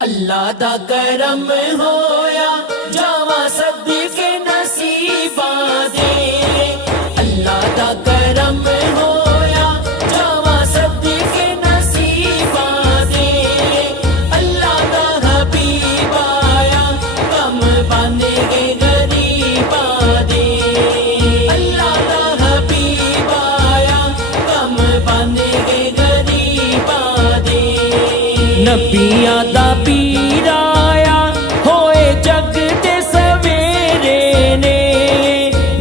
اللہ دا کرم ہویا جاواں صدقے نصیباں دے، اللہ دا کرم ہویا جاواں صدقے نصیباں دے، اللہ دا حبیب آیا کم بن گئے غریباں دے، اللہ دا حبیب آیا کم بن گئے غریباں دے۔ نبیاں دا پیر آیا ہوئے جگ دے سویرے نے،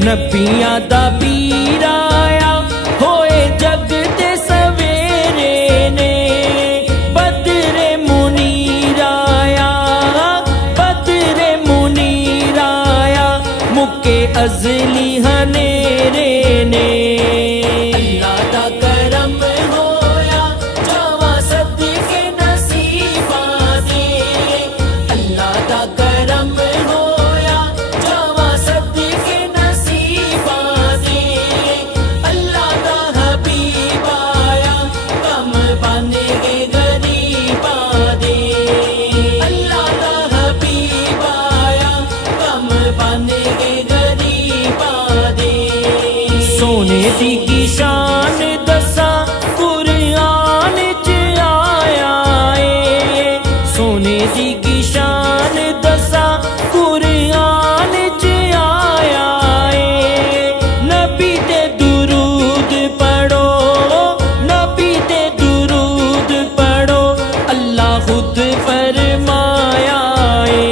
نبیاں دا پیر آیا ہوئے جگ دے سویرے نے، بدر منیر آیا، بدر منیر آیا مکے ازلی ہنیرے نے۔ اللہ دا کرم ہویا جاواں صدقے نصیباں دے، اللہ دا کرم ہویا جاواں صدقے نصیباں دے، اللہ دا حبیب آیا کم بن گئے غریباں دے، اللہ دا حبیب آیا کم بن گئے غریباں دے۔ سونے دی کی شان دساں قرآن چ آیا اے، سونے دی کی شان دساں قرآن چ آیا اے، نبی دے درود پڑھو، نبی دے درود پڑھو، اللہ خود فرمایا اے۔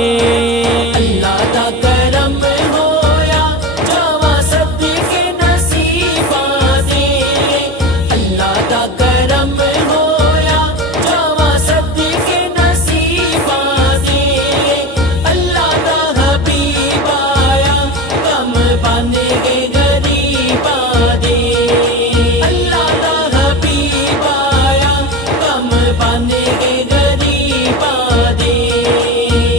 اللہ دا کرم ہویا جاواں صدقے نصیباں دے، اللہ دا کرم ہویا جاواں صدقے نصیباں دے، اللہ دا حبیب آیا کم بن گئے غریباں دے، اللہ دا حبیب آیا کم بن گئے غریباں دے۔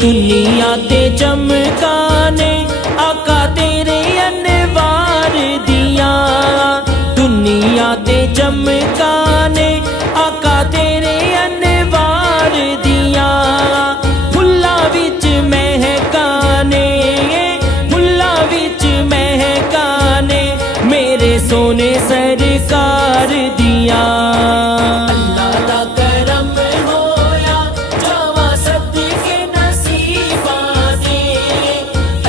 دنیا تے چمکانے آقا تیرے انوار دیاں، دنیا تے چمکانے آقا تیرے انوار دیاں، پھلاں وچ مہکانے، پھلاں وچ مہکانے میرے سونے سرکار دیاں۔ اللہ دا کرم ہویا جاواں صدقے نصیباں دے،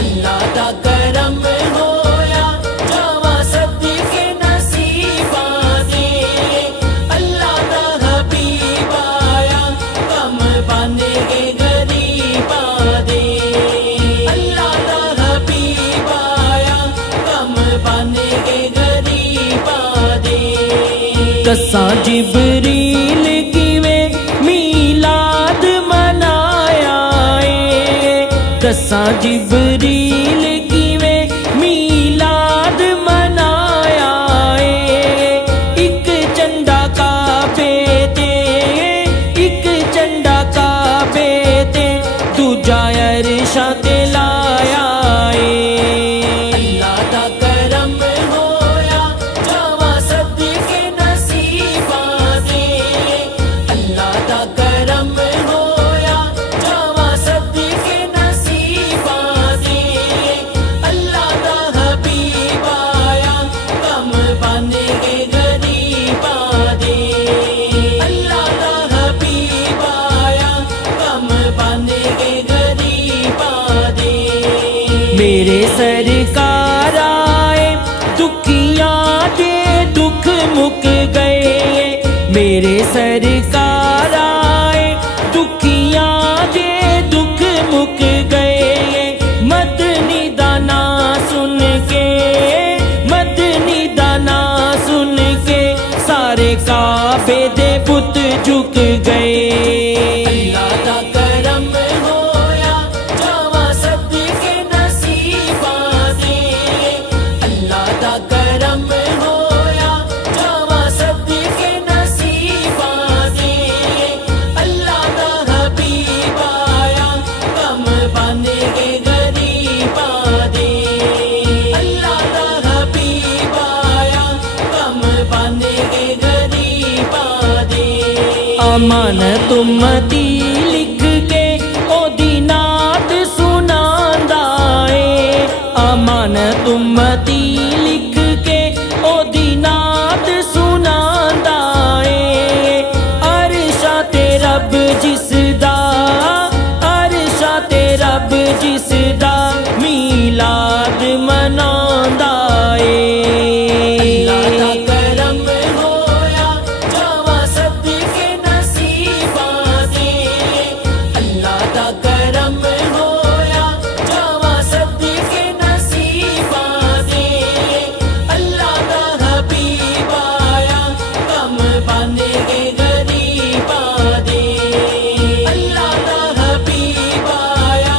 اللہ دا کرم ہویا جاواں صدقے نصیباں دے، اللہ دا حبیب آیا کم بن گئے غریباں دے، اللہ دا حبیب آیا کم بن گئے غریباں دے۔ دساں جبریل کیویں میلاد منایا اے، دساں جبریل کیویں میلاد منایا اے، ایک جھنڈا کعبے تے، ایک جھنڈا کعبے تے، دوجا عرشاں تے لایا اے۔ اللہ دا کرم ہویا جاواں صدقے نصیباں دے، اللہ دا کرم ہویا جاواں صدقے نصیباں دے، اللہ دا حبیب آیا کم بن گئے غریباں دے، اللہ دا حبیب آیا کم بن گئے غریباں دے۔ میرے سرکار آئے دکھیاں دے دکھ مک گئے، میرے سرکار آئے دکھیاں دے دکھ مک گئے، مدنی دا ناں سن کے، مدنی دا ناں سن کے سارے کعبے دے بت جھک گئے۔ اللہ دا کرم ہویا جاواں صدقے نصیباں دے، اللہ دا کرم ہویا جاواں صدقے نصیباں دے، اللہ دا حبیب آیا کم بن گئے غریباں دے، اللہ دا حبیب آیا کم بن گئے غریباں دے۔ امانت امتی لکھ کے दा करम होया जावा सदके नसीबां दे अल्लाह दा हबीब आया कम बन गए गरीबां दे अल्लाह दा हबीब आया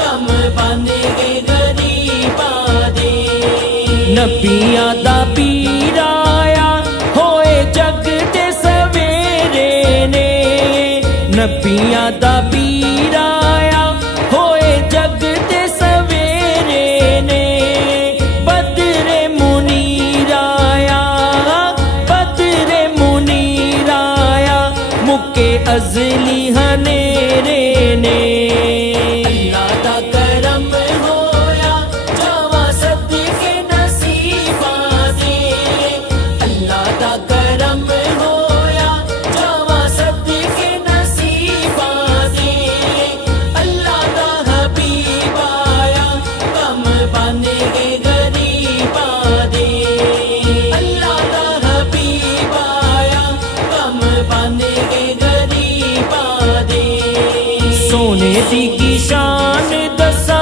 कम बन गए गरीबां दे नबियां दा पीर आया होए जग ते सवेरे ने नबियां दा पीर आया होए जग ते सवेरे ने बदरे मुनीर आया बदरे मुनीर आया मुके अजली हनेरे ने अल्लाह दा करम होया जावा सदके नसीबां दे अल्लाह दा करम होया जावा सदके नसीबां दे अल्लाह दा हबीब आया कम बन गए गरीबां दे अल्लाह दा हबीब आया कम बन गए गरीबां दे सोने दी की शान दसा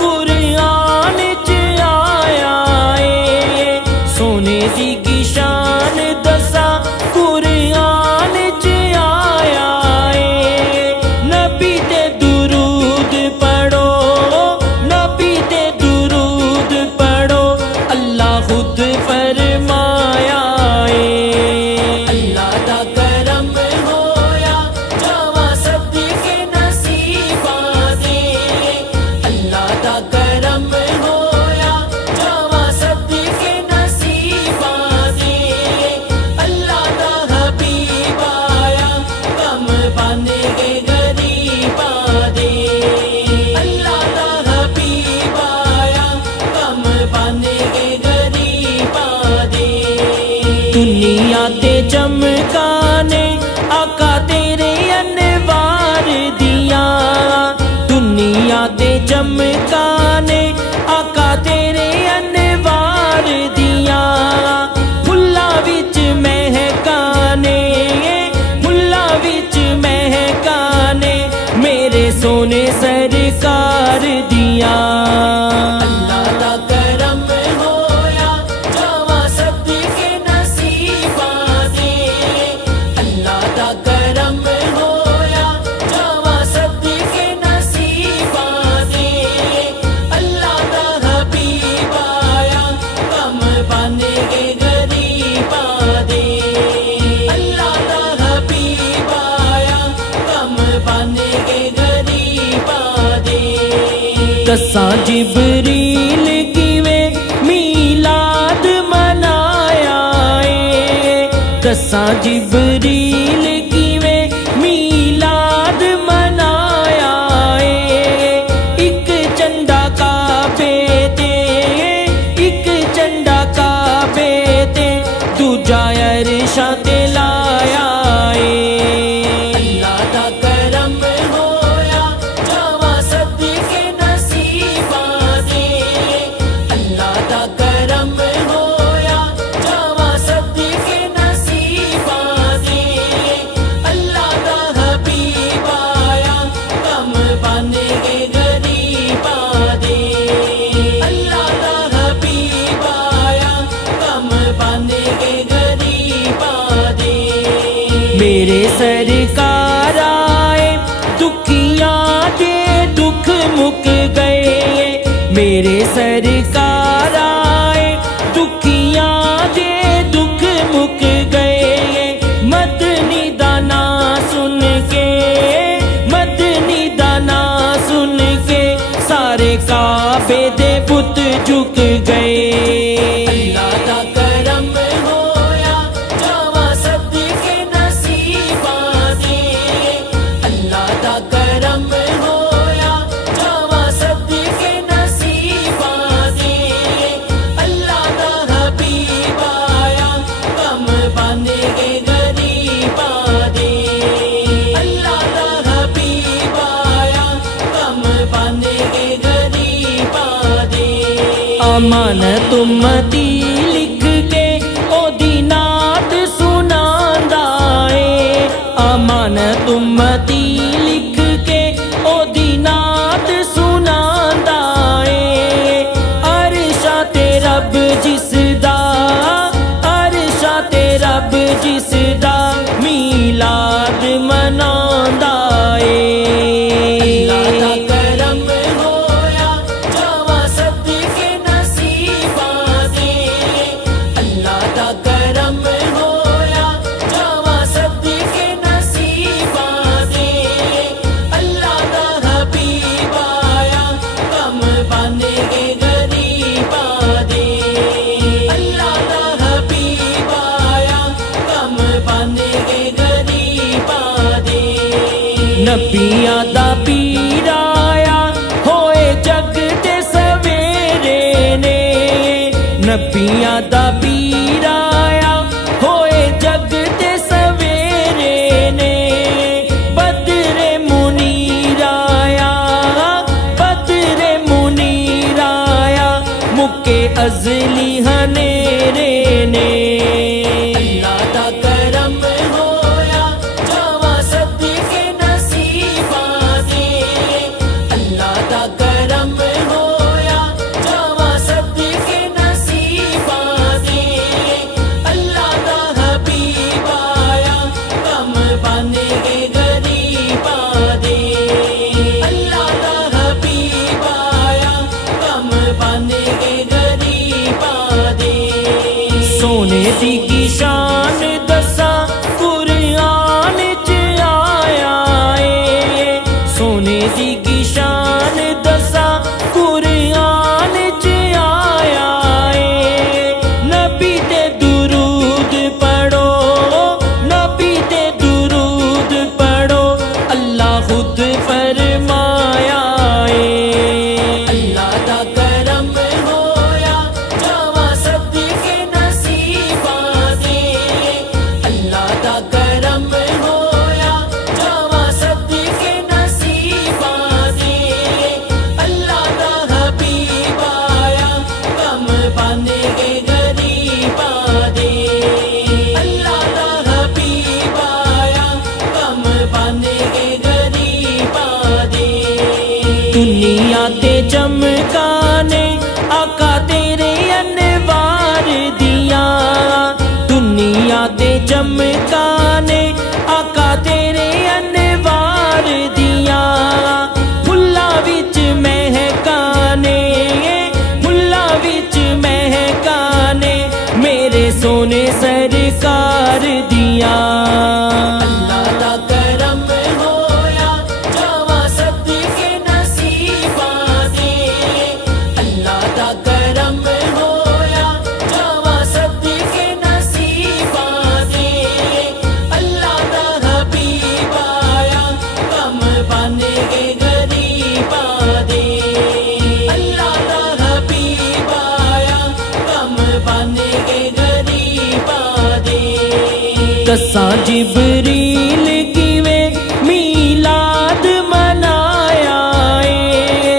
कुरान च आया है सोने दी की शान दसा कुरान च आया है नबी दे दुरूद पढ़ो नबी दे दुरूद पढ़ो अल्लाह खुद फरमाया है अल्लाह दा करम होया जावा सदके नसीबां दे अल्लाह दा करम होया जावा सदके नसीबां दे अल्लाह दा हबीब आया कम बन गए गरीबां दे अल्लाह दा हबीब आया कम बन गए गरीबां दे दुनिया ते चमकाने आका तेरे अनवार दिया दुनिया ते चमकाने आका तेरे अनवार दिया फुल्ला विच महकाने फुल्ला विच महकाने मेरे सोने सरकार दिया अल्लाह दा करम होया जावा सदके नसीबां दे अल्लाह दा करम होया जावा सदके नसीबां दे अल्लाह दा हबीब आया कम बन गए गरीबां दे अल्लाह दा हबीब आया कम बन गए गरीबां दे दसा जिबरील किवें मीलाद मनाया है दसा जिबरील किवें मीलाद मनाया है एक चंदा काबे ते एक चंदा काबे ते दूजा अरशा ते लाया है अल्लाह दा करम होया जावा सदके नसीबां दे अल्लाह दा करम होया जावा सदके नसीबां दे अल्लाह दा हबीब आया कम बन गए गरीबां दे अल्लाह दा हबीब आया कम बन गए गरीबां दे मेरे सरकार आए दुखियां दे दुख मुक गए मेरे सरकार आए दुखियां दे दुख मुक गए मदनी दा नां सुन के मदनी दा नां सुन के सारे काबे दे बुत झुक गए अल्लाह दा करम होया जावा सदके नसीबां दे अल्लाह दा करम होया जावा सदके नसीबां दे अल्लाह दा हबीब आया कम बन गए गरीबां दे अल्लाह दा हबीब आया कम बन गए गरीबां दे अमानत उम्मती लिख के ओदी नात सुनांदा है अमानत उम्मती लिख के ओदी दुनिया दा पीर आया होए जग दे सवेरे ने नबियां दा पीर आया होए जग दे सवेरे ने बदरे मुनीर आया मुके अज़ली हनेरे ने अल्लाह दा करम होया जावा सदके नसीबां दे अल्लाह दा करम होया जावा सदके नसीबां दे अल्लाह दा हबीब आया कम बन गए गरीबां दे अल्लाह दा हबीब आया कम बन गए गरीबां दे सोने दी की शान दसा कुरान च आया है सोने दी की शान दसा कुरान च आया है नबी दे दुरूद पढ़ो नबी दे दुरूद पढ़ो अल्लाह खुद फरमाया है अल्लाह दा करम होया जावा सदके नसीबां दे अल्लाह दा करम होया जावा सदके नसीबां दे अल्लाह दा हबीब आया कम बन गए गरीबां दे अल्लाह दा हबीब आया कम बन गए गरीबां दे दुनिया ते चमकाने आका तेरे अनवार दिया दुनिया ते चमकाने आका तेरे अनवार दिया फुल्ला विच महकाने फुल्ला विच महकाने मेरे सोने सरकार दिया अल्लाह दा करम होया जावा सदके नसीबां दे अल्लाह दा करम होया जावा सदके नसीबां दे अल्लाह दा हबीब आया कम बन गए गरीबां दे अल्लाह दा हबीब आया कम बन गए गरीबां दे दसा जिबरील किवें मीलाद मनाया है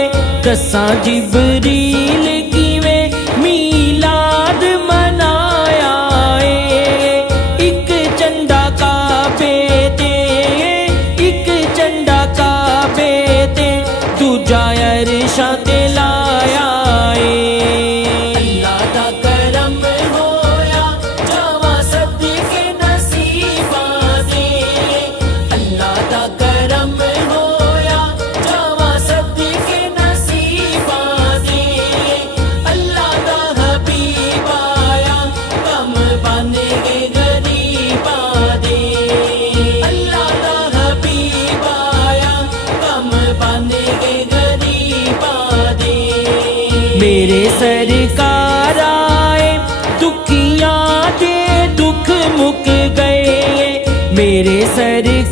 दसा जिबरील किवें मीलाद मनाया है एक झंडा काबे ते एक झंडा काबे ते दूजा अरशा ते लाया है अल्लाह दा करम होया जावा सदके नसीबां दे अल्लाह दा करम होया जावा सदके नसीबां दे अल्लाह दा हबीब आया कम बन गए गरीबां दे अल्लाह दा हबीब आया कम बन गए गरीबां दे मेरे सरकार आए दुखियां दे दुख मुक गए मेरे सरकार